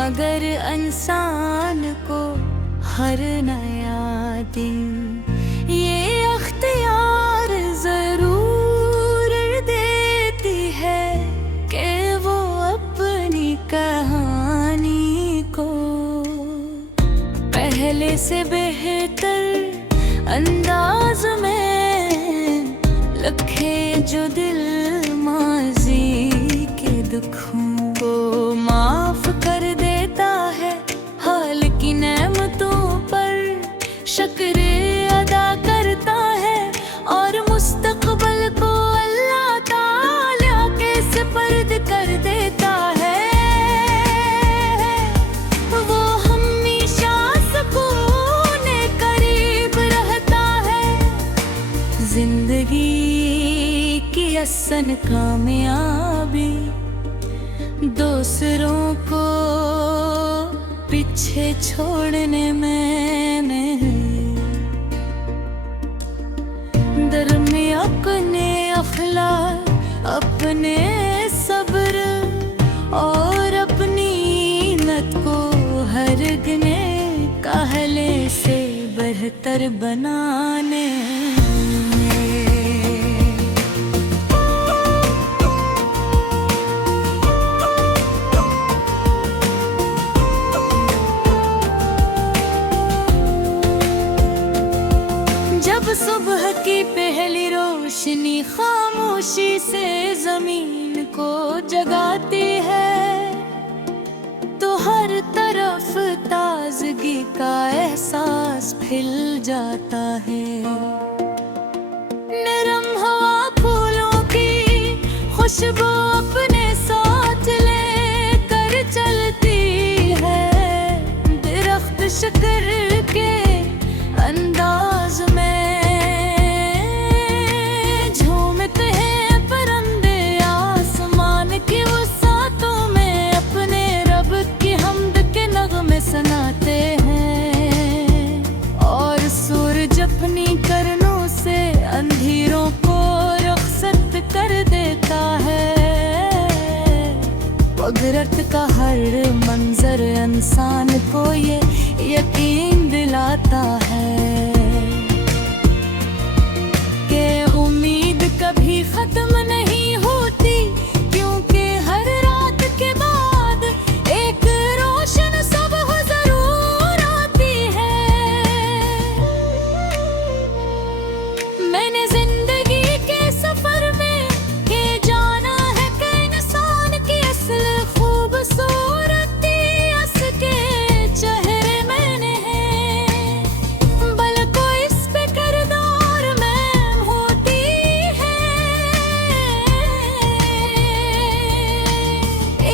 मगर इंसान को हर नया दिन ये अख्तियार जरूर देती है कि वो अपनी कहानी को पहले से बेहतर अंदाज में लिखे, जो दिल माजी के दुखों को माफ कर देता है, हाल की नेमतों पर शुक्र अदा करता है और मुस्तकबल को अल्लाह ताला के सुपर्द कर देता है। वो हमेशा सुकून करीब रहता है। जिंदगी की असन कामयाबी दूसरों को पीछे छोड़ने में नहीं, दरमिया अपने अखलाक, अपने सब्र और अपनी नीयत को हर गिने कहले से बेहतर बनाने जब सुबह की पहली रोशनी खामोशी से जमीन को जगाती है, तो हर तरफ ताजगी का एहसास फैल जाता है। नरम हवा फूलों की खुशबू अपने साथ लेकर चलती है, दरख्त शक्कर के अंदाज में झूमते हैं परिंदे, आसमान की वसातों में अपने रब की हम्द के नगमे सुनाते हैं, और सूरज अपनी किरणों से अंधेरों को रुखसत कर देता है। कुदरत का हर मंजर इंसान को ये यकीन दिलाता है कि उम्मीद कभी खत्म नहीं होती, क्योंकि हर रात के बाद एक रोशन सुबह जरूर आती है। मैंने जिंदगी के सफर में ये जाना है कि इंसान की असल खूबसूरती उसके चेहरे में नहीं, बल्कि इस पे किरदार में होती है।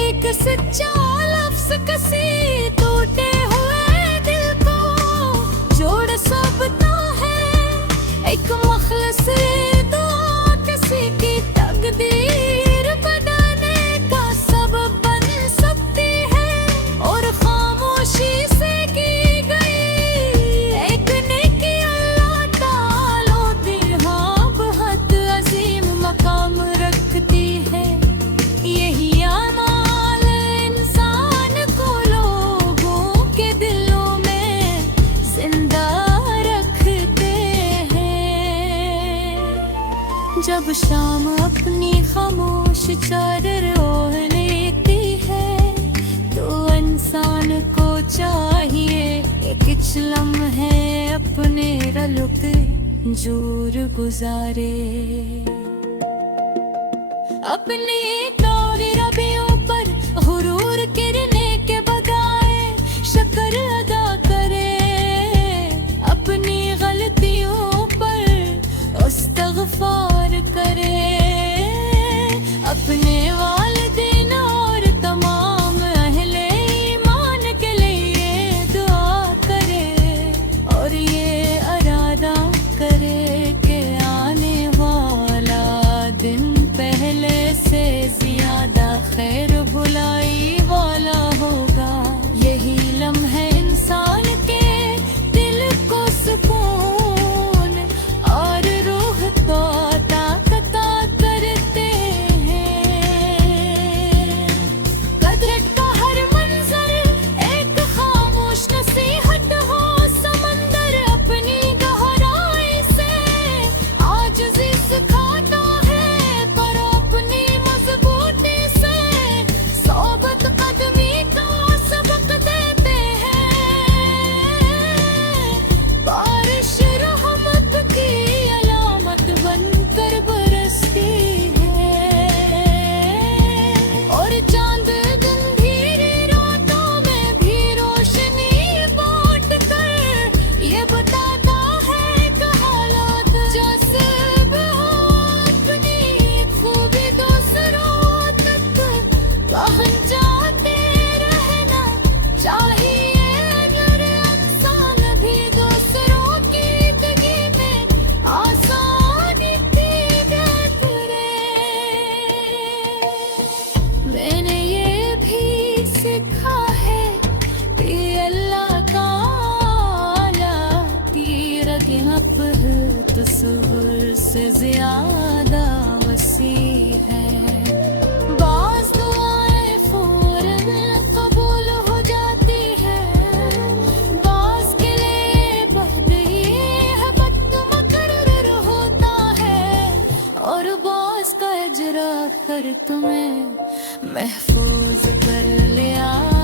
एक सच्चा लफ्ज़ किसी टूटे हुए दिल को जोड़ सकता है, एक मुखलिस दुआ किसी की तकदीर बदलने का सबब बन सकती है, और खामोशी से की गई एक नेकी अल्लाह ताला दी हाँ बहुत अजीम मकाम रखती है। यही अमाल इंसान को लोगों के दिलों में जिंदा रखते हैं। जब शाम अपनी खामोश चादर ओढ़ लेती है, तो इंसान को चाहिए कुछ लम्हे अपने रुख जोर गुजारे, अपने दौर रबियों पर गुरूर गिरने के बजाय शुक्र अदा करे, अपनी गलतियों पर इस्तग़फ़ार करे, अपने वालिदैन और तमाम अहले ईमान के लिए दुआ करे, और ये इरादा करे कि आने वाला दिन पहले से ज्यादा खैर भुलाई वाला होगा। यही लम्हे इंसान के दिल को सुकून और रूह को आज रख कर तुम्हें महफूज कर लिया।